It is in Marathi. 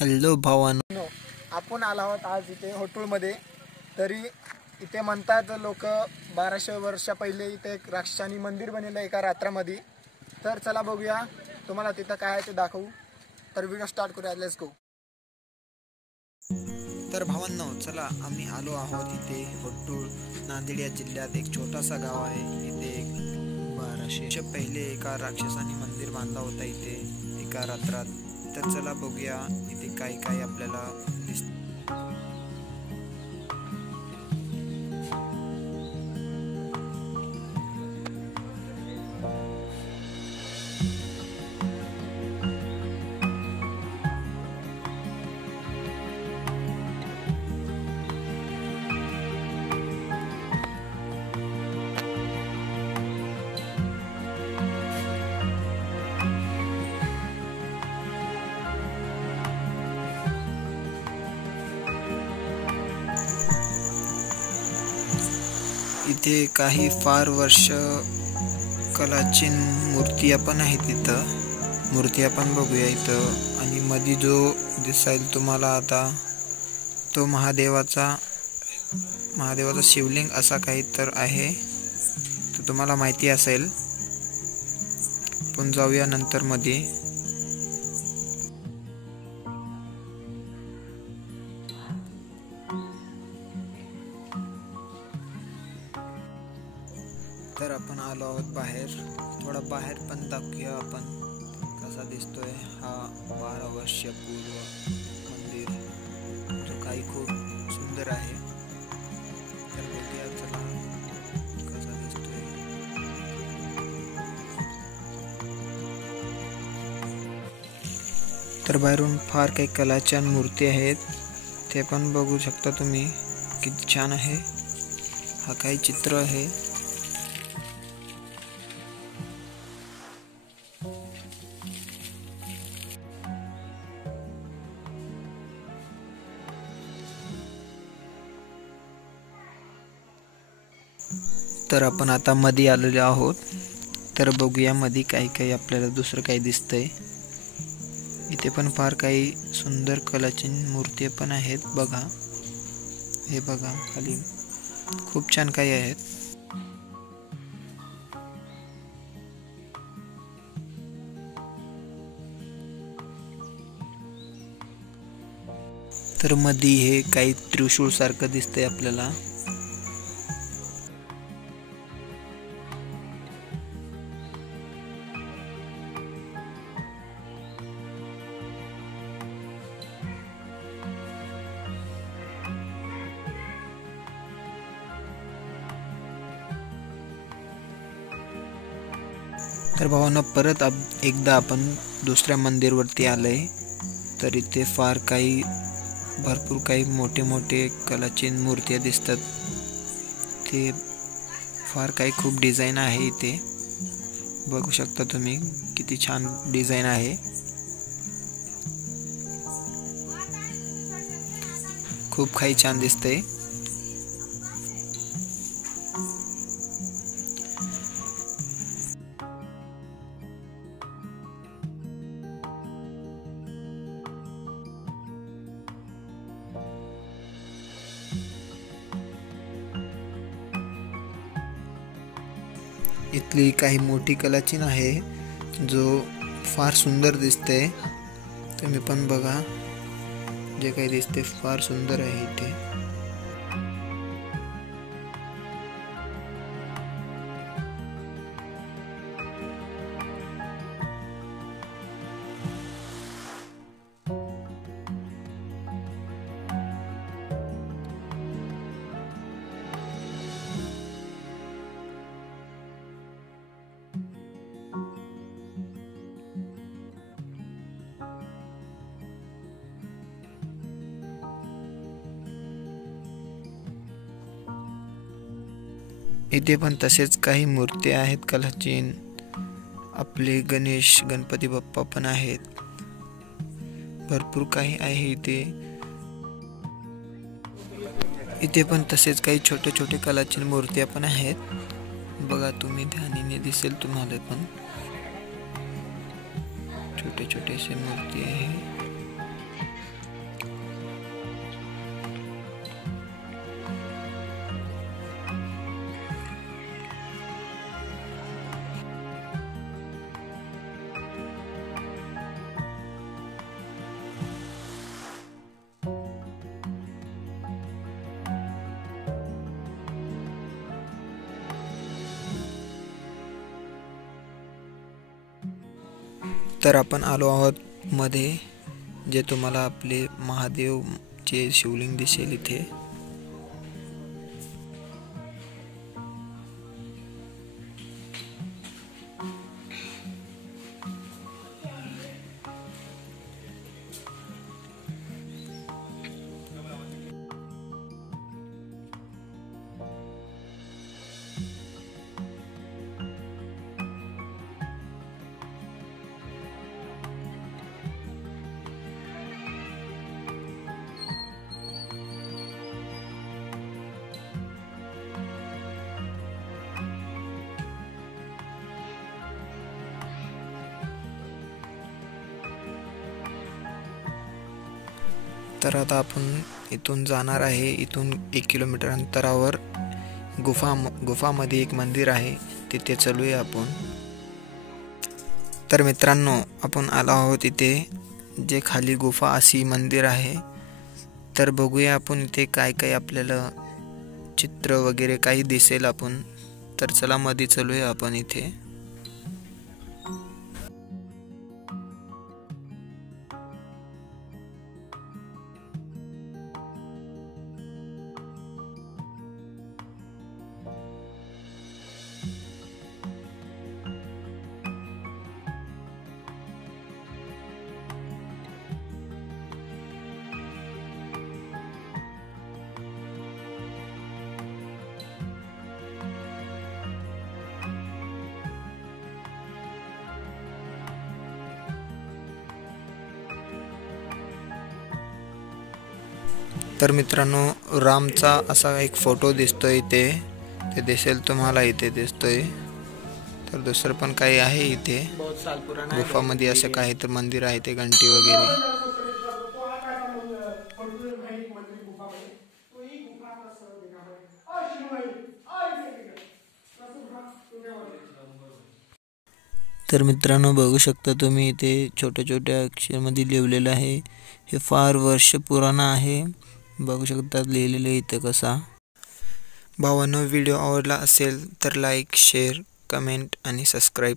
हॅलो भावांनो, आपण आलो आहोत आज इथे होटूळमध्ये. तरी इथे म्हणतात लोक 1200 वर्षा पहिले इथे एक राक्षसानी मंदिर बनवलं एका रात्रामध्ये. तर चला बघूया, तुम्हाला तिथं काय आहे ते दाखवू. तर व्हिडिओ स्टार्ट करूया, लेट्स गो. तर भावांनो चला, आम्ही आलो आहोत इथे होटूळ, नांदेड या जिल्ह्यात एक छोटासा गाव आहे. इथे 1200 पहिले एका राक्षसानी मंदिर बांधला होता इथे एका रात्रात. तर चला बघूया इथे काय काय आपल्याला दिसतं. इथे काही फार वर्ष कलाची मूर्ती पण आहेत. इथं मूर्ती आपण बघूया इथं. आणि मध्ये जो दिसेल तुम्हाला आता, तो महादेवाचा शिवलिंग असा काही तर आहे, तो तुम्हाला माहिती असेल. पण जाऊया नंतर मध्ये. तर आपण आलो आहोत बाहेर. थोडा बाहेर पण दाखवूया आपण कसा दिसतोय हा 12 वर्षपूर्व मंदिर, जो काही खूप सुंदर आहे. तर बघूया चला कसा दिसतोय. तर बाहेरून फार काही कलाच्या मूर्ती आहेत, ते पण बघू शकता तुम्ही. किती छान आहे. हा काही चित्र आहे. तर आपण आता मध्ये आलेलो आहोत. तर बघूया मध्ये काही काही आपल्याला दुसरं काही दिसतंय. इथे पण फार काही सुंदर कलाची मूर्ती पण आहेत. बघा, हे बघा खाली खूप छान काही आहेत. तर मध्ये हे काही त्रिशूळ सारखं दिसतंय आपल्याला. तर भावांनो, परत एकदा आपण दुसऱ्या मंदिरवरती आलंय. तर इथे भरपूर काही मोठे मोठे कलाची मूर्त्या दिसतात. ते फार काही खूप डिझाईन आहे इथे. बघू शकता तुम्ही किती छान डिझाईन आहे. खूप काही छान दिसतंय. इथली काही मोठी कलाचीन आहे, जो फार सुंदर दिसते. तुम्ही पण बघा, जे काही दिसते फार सुंदर आहे इथे. इथे पण तसेच काही मूर्ती आहेत कलाची. आपले गणपती बाप्पा पण आहेत. भरपूर काही आहे इथे. इथे पण तसेच काही छोटे छोटे कलाची मूर्त्या पण आहेत. बघा तुम्ही, ध्यानीने दिसेल तुम्हाला पण छोटे छोटे से मूर्ती आहे. तर आपण आलो आहोत मध्ये, जे तुम्हाला आपले महादेवचे शिवलिंग दिसेल इथे. तर आता आपण इथून जाणार आहे. इथून 1 किलोमीटर अंतरावर गुफामध्ये एक मंदिर आहे, तिथे चलूया आपण. तर मित्रांनो, आपण आलो आहोत इथे, जे खाली गुफा अशी मंदिर आहे. तर बघूया आपण इथे काय काय आपल्याला चित्र वगैरे काही दिसेल आपण. तर चला मध्ये चलूया आपण इथे. तर मित्रांनो, रामचा असा एक फोटो दिसतोय इथे, ते दिसेल तुम्हाला इथे दिसतोय. तर दुसरं पण काही आहे इथे गुफामध्ये, असं काही तर मंदिर आहे, ते घंटी वगैरे. तर मित्रांनो, बघू शकता तुम्ही इथे छोट्या छोट्या अक्षरामध्ये लिहिलेलं आहे. हे फार वर्ष पुराण आहे. बघू शकता लिहिलेलं इथं कसा. भावांनो, व्हिडिओ आवडला असेल तर लाईक, शेअर, कमेंट आणि सबस्क्राईब